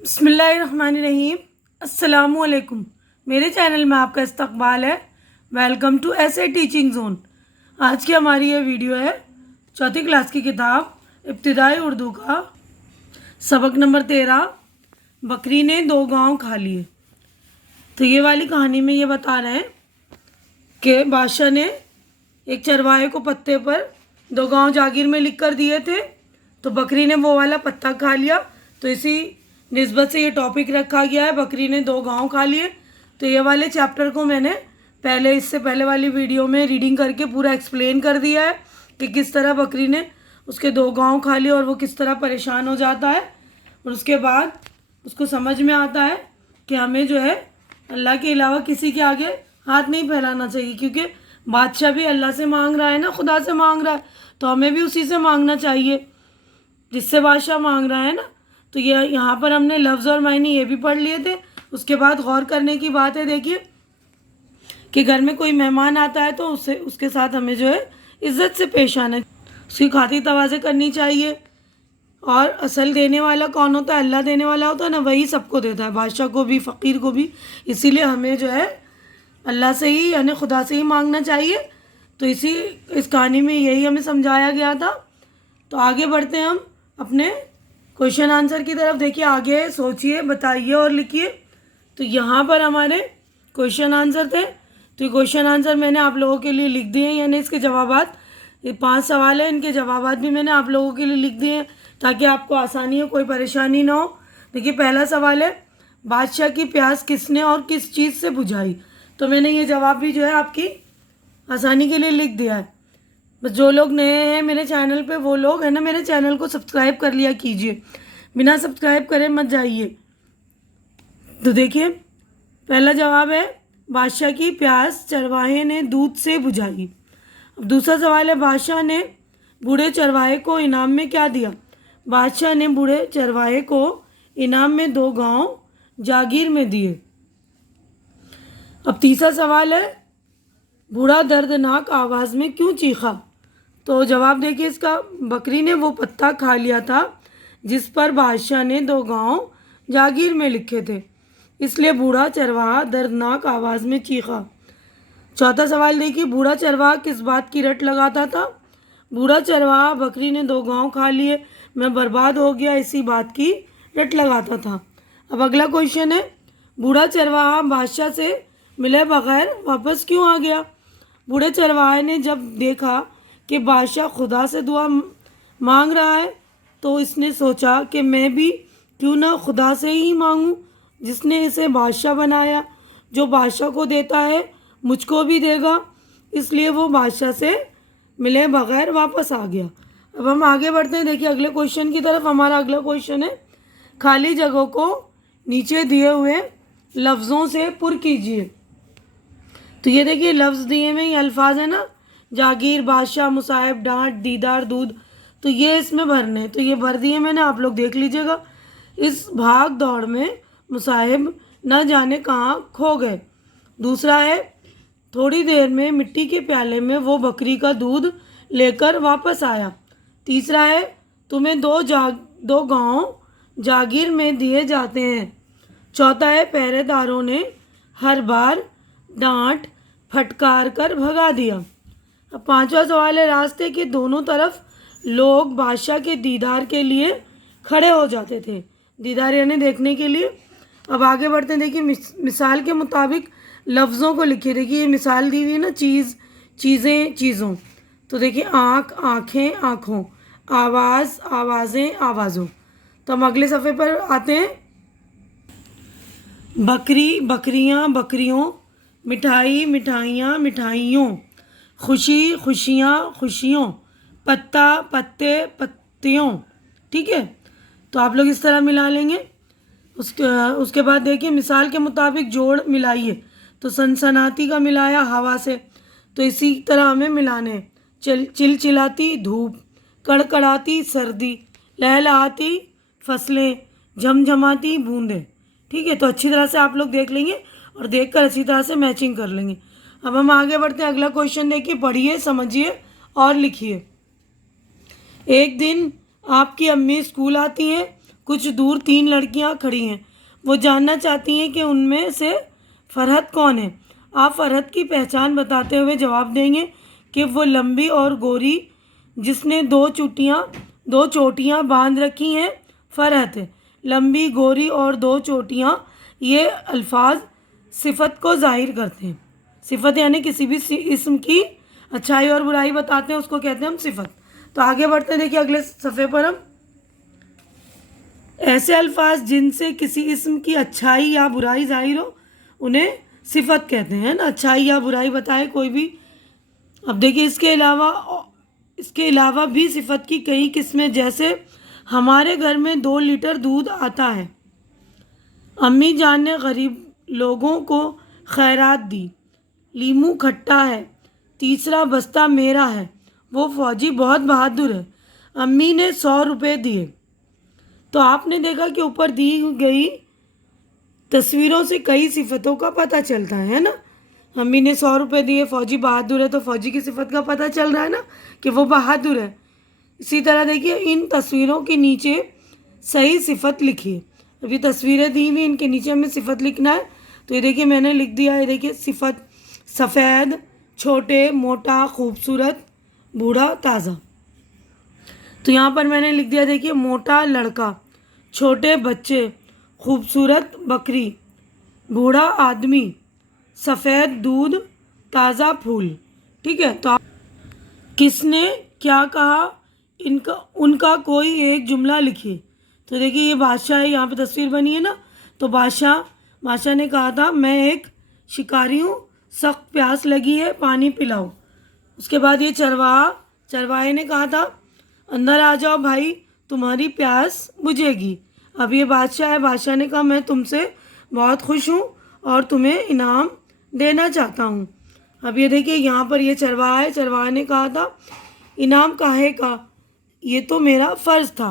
बिस्मिल्लाहिर्रहमानिर्रहीम। अस्सलामुअलैकुम। मेरे चैनल में आपका इस्तकबाल है। वेलकम टू ऐसे टीचिंग जोन। आज की हमारी ये वीडियो है चौथी क्लास की किताब इब्तिदाई उर्दू का सबक नंबर 13, बकरी ने 2 गांव खा लिए। तो ये वाली कहानी में ये बता रहे हैं कि बादशाह ने एक चरवाहे को पत्ते पर 2 गांव जागीर में लिख कर दिए थे, तो बकरी ने वो वाला पत्ता खा लिया। तो इसी निस्बत से ये टॉपिक रखा गया है, बकरी ने 2 गांव खा लिए। तो ये वाले चैप्टर को मैंने इससे पहले वाली वीडियो में रीडिंग करके पूरा एक्सप्लेन कर दिया है कि किस तरह बकरी ने उसके 2 गांव खा लिए और वो किस तरह परेशान हो जाता है। और उसके बाद उसको समझ में आता है कि हमें जो है अल्लाह के अलावा किसी के आगे हाथ नहीं फैलाना चाहिए, क्योंकि बादशाह भी अल्लाह से मांग रहा है ना, खुदा से मांग रहा है, तो हमें भी उसी से मांगना चाहिए जिससे बादशाह मांग रहा है ना। तो ये यहाँ पर हमने लफ्ज़ और मायने ये भी पढ़ लिए थे। उसके बाद गौर करने की बात है, देखिए कि घर में कोई मेहमान आता है तो उसके साथ हमें जो है इज़्ज़त से पेश आना, उसकी खातिर तवाज़े करनी चाहिए। और असल देने वाला कौन होता है? अल्लाह देने वाला होता है ना, वही सबको देता है, बादशाह को भी, फ़कीर को भी। इसीलिए हमें जो है अल्लाह से ही यानी खुदा से ही मांगना चाहिए। तो इस कहानी में यही हमें समझाया गया था। तो आगे बढ़ते हैं हम अपने क्वेश्चन आंसर की तरफ। देखिए, आगे सोचिए, बताइए और लिखिए। तो यहाँ पर हमारे क्वेश्चन आंसर थे। तो ये क्वेश्चन आंसर मैंने आप लोगों के लिए लिख दिए हैं, यानी इसके जवाबात, ये 5 सवाल हैं, इनके जवाबात भी मैंने आप लोगों के लिए लिख दिए हैं ताकि आपको आसानी हो, कोई परेशानी ना हो। देखिए, पहला सवाल है, बादशाह की प्यास किसने और किस चीज़ से बुझाई? तो मैंने ये जवाब भी जो है आपकी आसानी के लिए लिख दिया है। बस जो लोग नए हैं मेरे चैनल पे, वो लोग है ना, मेरे चैनल को सब्सक्राइब कर लिया कीजिए, बिना सब्सक्राइब करे मत जाइए। तो देखिए, पहला जवाब है, बादशाह की प्यास चरवाहे ने दूध से बुझाई। अब दूसरा सवाल है, बादशाह ने बूढ़े चरवाहे को इनाम में क्या दिया? बादशाह ने बूढ़े चरवाहे को इनाम में 2 गांव जागीर में दिए। अब तीसरा सवाल है, बूढ़ा दर्दनाक आवाज़ में क्यों चीखा? तो जवाब देखिए इसका, बकरी ने वो पत्ता खा लिया था जिस पर बादशाह ने 2 गांव जागीर में लिखे थे, इसलिए बूढ़ा चरवाहा दर्दनाक आवाज़ में चीखा। चौथा सवाल देखिए, बूढ़ा चरवाहा किस बात की रट लगाता था? बूढ़ा चरवाहा बकरी ने 2 गांव खा लिए, मैं बर्बाद हो गया, इसी बात की रट लगाता था। अब अगला क्वेश्चन है, बूढ़ा चरवाहा बादशाह से मिले बगैर वापस क्यों आ गया? बूढ़े चरवाहे ने जब देखा कि बादशाह खुदा से दुआ मांग रहा है तो इसने सोचा कि मैं भी क्यों ना खुदा से ही मांगूं, जिसने इसे बादशाह बनाया। जो बादशाह को देता है मुझको भी देगा, इसलिए वो बादशाह से मिले बगैर वापस आ गया। अब हम आगे बढ़ते हैं। देखिए, अगले क्वेश्चन की तरफ। हमारा अगला क्वेश्चन है, खाली जगहों को नीचे दिए हुए लफ्ज़ों से पुर कीजिए। तो ये देखिए, लफ्ज़ दिए में ये अल्फाज है ना, जागीर, बादशाह, मुसाहिब, डांट, दीदार, दूध, तो ये इसमें भरने। तो ये भर दिए मैंने, आप लोग देख लीजिएगा। इस भाग दौड़ में मुसाहिब न जाने कहाँ खो गए। दूसरा है, थोड़ी देर में मिट्टी के प्याले में वो बकरी का दूध लेकर वापस आया। तीसरा है, तुम्हें 2 गांव जागीर में दिए जाते हैं। चौथा है, पहरेदारों ने हर बार डांट फटकार कर भगा दिया। अब पांचवा सवाल है, रास्ते के दोनों तरफ लोग बादशाह के दीदार के लिए खड़े हो जाते थे। दीदार यानी देखने के लिए। अब आगे बढ़ते हैं। देखिए, मिसाल के मुताबिक लफ्ज़ों को लिखिए। देखिए, ये मिसाल दी हुई है ना, चीज़, चीज़ें, चीज़ों। तो देखिए, आँख, आँखें, आँखों, आवाज़, आवाज़ें, आवाज़ों। तो हम अगले सफ़े पर आते हैं। बकरी, बकरियाँ, बकरियों, मिठाई, मिठाइयाँ, मिठाइयों, खुशी, खुशियाँ, खुशियों, पत्ता, पत्ते, पत्तियों। ठीक है, तो आप लोग इस तरह मिला लेंगे। उसके बाद देखिए, मिसाल के मुताबिक जोड़ मिलाइए। तो सनसनाती का मिलाया हवा से, तो इसी तरह हमें मिलाने हैं। चिलचिलाती धूप, कड़कड़ाती सर्दी, लहलहाती फसलें, झमझमाती बूंदें। ठीक है, तो अच्छी तरह से आप लोग देख लेंगे और देखकर अच्छी तरह से मैचिंग कर लेंगे। अब हम आगे बढ़ते हैं। अगला क्वेश्चन देखिए, पढ़िए, समझिए और लिखिए। एक दिन आपकी अम्मी स्कूल आती हैं, कुछ दूर 3 लड़कियां खड़ी हैं। वो जानना चाहती हैं कि उनमें से फरहत कौन है। आप फरहत की पहचान बताते हुए जवाब देंगे कि वो लंबी और गोरी जिसने 2 चोटियां बांध रखी हैं फरहत है। लंबी, गोरी और 2 चोटियां, ये अल्फाज सिफत को जाहिर करते हैं। सिफत यानी किसी भी इस्म की अच्छाई और बुराई बताते हैं, उसको कहते हैं हम सिफत। तो आगे बढ़ते हैं, देखिए अगले सफ़े पर हम ऐसे अल्फाज जिनसे किसी इस्म की अच्छाई या बुराई जाहिर हो उन्हें सिफत कहते हैं ना। अच्छाई या बुराई बताए कोई भी। अब देखिए इसके अलावा भी सिफत की कई किस्में, जैसे हमारे घर में 2 लीटर दूध आता है, अम्मी जान ने गरीब लोगों को खैरात दी, लीमू खट्टा है, तीसरा बस्ता मेरा है, वो फौजी बहुत बहादुर है, अम्मी ने 100 रुपये दिए। तो आपने देखा कि ऊपर दी गई तस्वीरों से कई सिफतों का पता चलता है ना। अम्मी ने 100 रुपये दिए, फौजी बहादुर है, तो फौजी की सिफत का पता चल रहा है ना कि वो बहादुर है। इसी तरह देखिए इन तस्वीरों के नीचे सही सिफत लिखिए। अभी तस्वीरें दी हुई, इनके नीचे हमें सिफत लिखना है। तो ये देखिए मैंने लिख दिया है। देखिए सिफत सफ़ेद, छोटे, मोटा, खूबसूरत, बूढ़ा, ताज़ा। तो यहाँ पर मैंने लिख दिया, देखिए मोटा लड़का, छोटे बच्चे, खूबसूरत बकरी, बूढ़ा आदमी, सफ़ेद दूध, ताज़ा फूल। ठीक है, तो आप किसने क्या कहा इनका उनका कोई एक जुमला लिखिए। तो देखिए ये बादशाह है, यहाँ पे तस्वीर बनी है ना। तो बादशाह ने कहा था मैं एक शिकारी हूँ, सख्त प्यास लगी है, पानी पिलाओ। उसके बाद ये चरवाहे ने कहा था अंदर आ जाओ भाई, तुम्हारी प्यास बुझेगी। अब ये बादशाह है, बादशाह ने कहा मैं तुमसे बहुत खुश हूँ और तुम्हें इनाम देना चाहता हूँ। अब ये देखिए यहाँ पर ये चरवाहा है, चरवाहे ने कहा था इनाम काहे का, ये तो मेरा फ़र्ज़ था।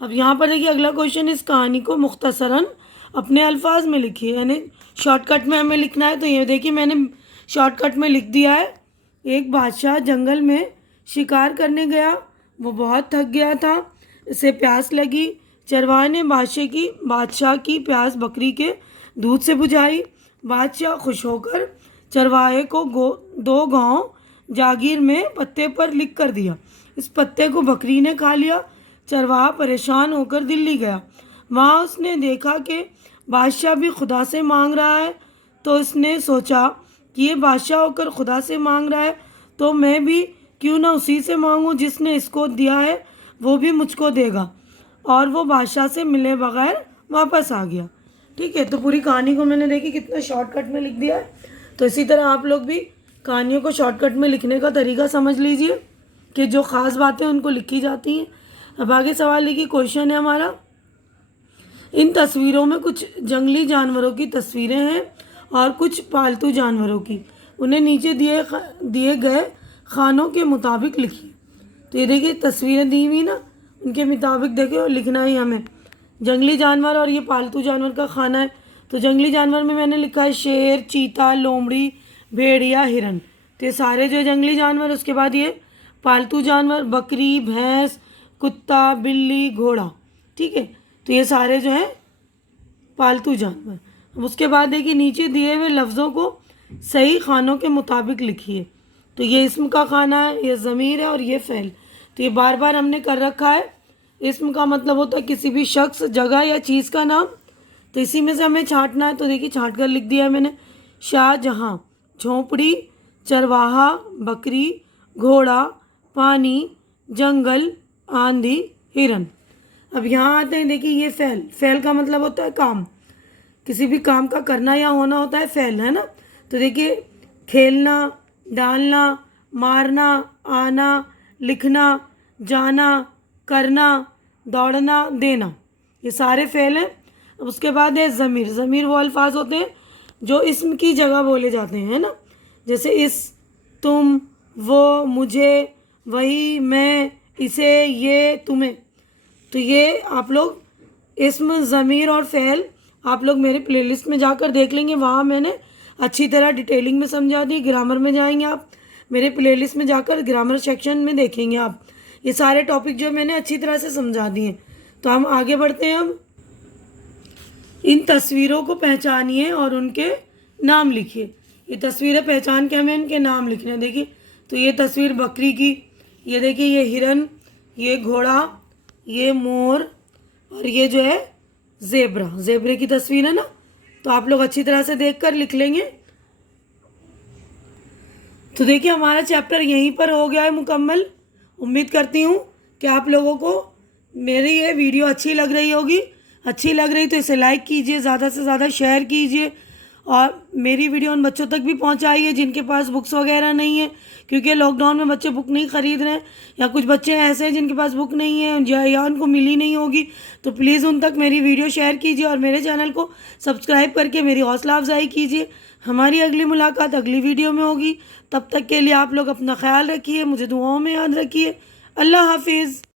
अब यहाँ पर देखिए अगला क्वेश्चन, इस कहानी को मुख्तसरन अपने अल्फाज में लिखिए, यानी शॉर्टकट में हमें लिखना है। तो ये देखिए मैंने शॉर्टकट में लिख दिया है। एक बादशाह जंगल में शिकार करने गया, वो बहुत थक गया था, इसे प्यास लगी। चरवाहे ने बादशाह की प्यास बकरी के दूध से बुझाई। बादशाह खुश होकर चरवाहे को 2 गांव जागीर में पत्ते पर लिख कर दिया। इस पत्ते को बकरी ने खा लिया। चरवाहा परेशान होकर दिल्ली गया। वहाँ उसने देखा कि बादशाह भी खुदा से मांग रहा है। तो उसने सोचा कि ये बादशाह होकर खुदा से मांग रहा है, तो मैं भी क्यों ना उसी से मांगूं जिसने इसको दिया है, वो भी मुझको देगा। और वो बादशाह से मिले बगैर वापस आ गया। ठीक है, तो पूरी कहानी को मैंने देखी कितना शॉर्टकट में लिख दिया है। तो इसी तरह आप लोग भी कहानियों को शॉर्टकट में लिखने का तरीका समझ लीजिए कि जो ख़ास बातें उनको लिखी जाती हैं। अब आगे सवाल लिखिए। क्वेश्चन है हमारा, इन तस्वीरों में कुछ जंगली जानवरों की तस्वीरें हैं और कुछ पालतू जानवरों की, उन्हें नीचे दिए गए खानों के मुताबिक लिखिए। तो ये देखिए तस्वीरें दी हुई ना, उनके मुताबिक देखिए और लिखना ही हमें। जंगली जानवर और ये पालतू जानवर का खाना है। तो जंगली जानवर में मैंने लिखा है शेर, चीता, लोमड़ी, भेड़िया, हिरन। तो ये सारे जो जंगली जानवर, उसके बाद ये पालतू जानवर बकरी, भैंस, कुत्ता, बिल्ली, घोड़ा। ठीक है, तो ये सारे जो हैं पालतू जानवर। अब उसके बाद देखिए नीचे दिए हुए लफ्ज़ों को सही खानों के मुताबिक लिखिए। तो ये इस्म का खाना है, ये ज़मीर है और ये फ़ेल। तो ये बार बार हमने कर रखा है। इस्म का मतलब होता है किसी भी शख्स, जगह या चीज़ का नाम। तो इसी में से हमें छांटना है। तो देखिए छांट कर लिख दिया है मैंने, शाहजहाँ, झोंपड़ी, चरवाहा, बकरी, घोड़ा, पानी, जंगल, आंधी, हिरन। अब यहाँ आते हैं, देखिए ये फ़ेल का मतलब होता है काम, किसी भी काम का करना या होना होता है फ़ेल, है ना। तो देखिए खेलना, डालना, मारना, आना, लिखना, जाना, करना, दौड़ना, देना, ये सारे फ़ेल हैं। अब उसके बाद है ज़मीर वो अल्फाज होते हैं जो इस्म की जगह बोले जाते हैं, है ना। जैसे इस, तुम, वो, मुझे, वही, मैं, इसे, ये, तुम्हें। तो ये आप लोग इस्म, ज़मीर और फ़ेल आप लोग मेरे प्लेलिस्ट में जाकर देख लेंगे, वहाँ मैंने अच्छी तरह डिटेलिंग में समझा दी। ग्रामर में जाएंगे आप, मेरे प्लेलिस्ट में जाकर ग्रामर सेक्शन में देखेंगे आप, ये सारे टॉपिक जो मैंने अच्छी तरह से समझा दिए। तो हम आगे बढ़ते हैं। अब इन तस्वीरों को पहचानिए और उनके नाम लिखिए। ये तस्वीरें पहचान के हमें इनके नाम लिखने हैं। देखिए, तो ये तस्वीर बकरी की, ये देखिए ये हिरन, ये घोड़ा, ये मोर और ये जो है ज़ेब्रा, ज़ेब्रे की तस्वीर है ना। तो आप लोग अच्छी तरह से देखकर लिख लेंगे। तो देखिए हमारा चैप्टर यहीं पर हो गया है मुकम्मल। उम्मीद करती हूँ कि आप लोगों को मेरी ये वीडियो अच्छी लग रही होगी। अच्छी लग रही तो इसे लाइक कीजिए, ज़्यादा से ज़्यादा शेयर कीजिए और मेरी वीडियो उन बच्चों तक भी पहुंचाइए जिनके पास बुक्स वगैरह नहीं है, क्योंकि लॉकडाउन में बच्चे बुक नहीं ख़रीद रहे हैं, या कुछ बच्चे ऐसे हैं जिनके पास बुक नहीं है या उनको मिली नहीं होगी। तो प्लीज़ उन तक मेरी वीडियो शेयर कीजिए और मेरे चैनल को सब्सक्राइब करके मेरी हौसला अफजाई कीजिए। हमारी अगली मुलाकात अगली वीडियो में होगी। तब तक के लिए आप लोग अपना ख्याल रखिए, मुझे दुआओं में याद रखिए। अल्लाह हाफिज़।